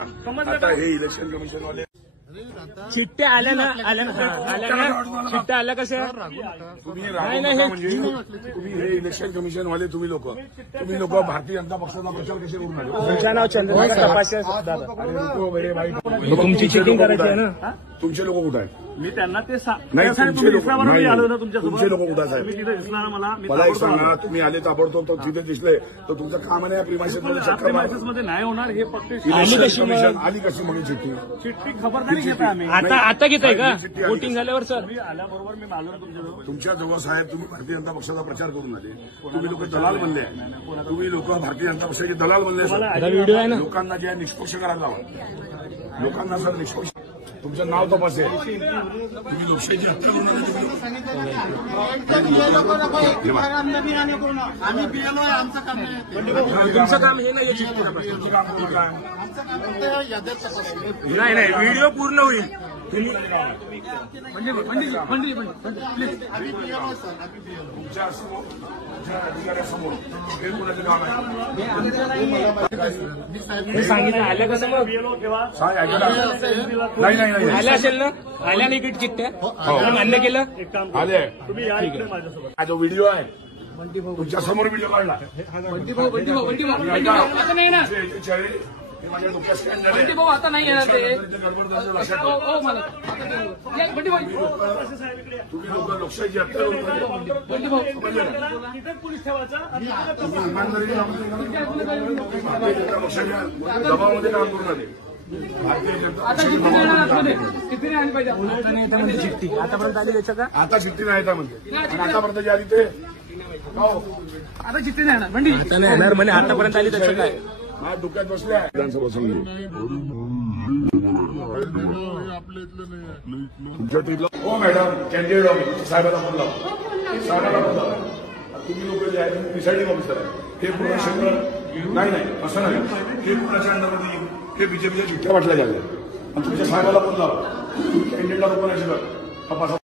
आता हे election commission वाले चिठ्ठ्या आल्या ना चिठ्ठ्या आल्या कशा तुम्ही म्हणजे तुम्ही हे इलेक्शन कमिशन वाले तुम्ही लोक भारतीय जनता पक्षाचा प्रचार कसे करून आले? तुमचं नाव चंद्रकांत तपासे तुमची चिटिंग करायची आहे ना? तुमचे लोक कुठे आहेत? मी त्यांना ते नाही तुमचे लोक आलो ना तुमचे लोक कुठे साहेब? तिथे दिसणार मला एक सांगा, तुम्ही आले ताबडतोब तिथे दिसले तर तुमचं काम आहे प्रिमायसेसमध्ये चक्कर मध्ये नाही होणार हे फक्त कमिशन आली कशी म्हणून चिठ्ठी खबरदारी घेत आम्ही आता घेताय का वोटिंग झाल्यावर? सर मी आल्याबरोबर मी आलो ना तुमच्याजवळ. तुमच्या जवळ साहेब तुम्ही भारतीय जनता पक्षाचा प्रचार करून आले, तुम्ही लोक दलाल बनले, तुम्ही लोक भारतीय जनता पक्षाचे दलाल बनले. व्हिडिओ आहे ना? लोकांना जे निष्पक्ष करायला लावा, लोकांना सर निष्पक्ष. तुमचं नाव तपासेल, तुम्ही लोकशाहीची हत्या करून आले. तुमचं काम हे नाही नाही व्हिडिओ पूर्ण होईल. तुमच्या अधिकाऱ्यासमोर हे कोणाचं काम आहे? सांगितलं आल्या कसं मग? नाही आल्या असेल ना? आल्या नाही चिठ्ठ्या मान्य केलं आले. तुम्ही या इकडे माझ्यासोबत. हा जो व्हिडिओ आहे तुमच्या समोर व्हिडिओ काढला माझ्या डोक्यात स्कॅन झाले. आता नाही येणार ते. तुम्ही लोक लोकशाहीची हत्या करून पोलीस ठेवायचा पक्षाच्या दबावामध्ये काम करून आले. भारतीय जनता चिठ्ठी आतापर्यंत आली त्याच्या का? आता चिठ्ठी नाही म्हणते, आतापर्यंत जी आली ते आता चिठ्ठी नाही येणार आता नाही येणार म्हणे. आतापर्यंत आली त्याच्या काय? माझ्या डोक्यात बसल्या विधानसभा समजू तुमच्या ट्रीपला. हो मॅडम, कॅन्डिडेट ऑफिस साहेबांना फोन लावा, तुम्ही लोक जे आहे तुम्ही प्रिसाइडिंग ऑफिसर आहे. हे पूर्ण क्षेत्र नाही असं नाही, हे कोणाच्या अंडरमध्ये येईल? हे बीजेपीच्या चिठ्ठ्या वाटल्या गेल्या आणि तुमच्या साहेबाला फोन लावा, कॅन्डिडेटला रोखण्याची तपासा.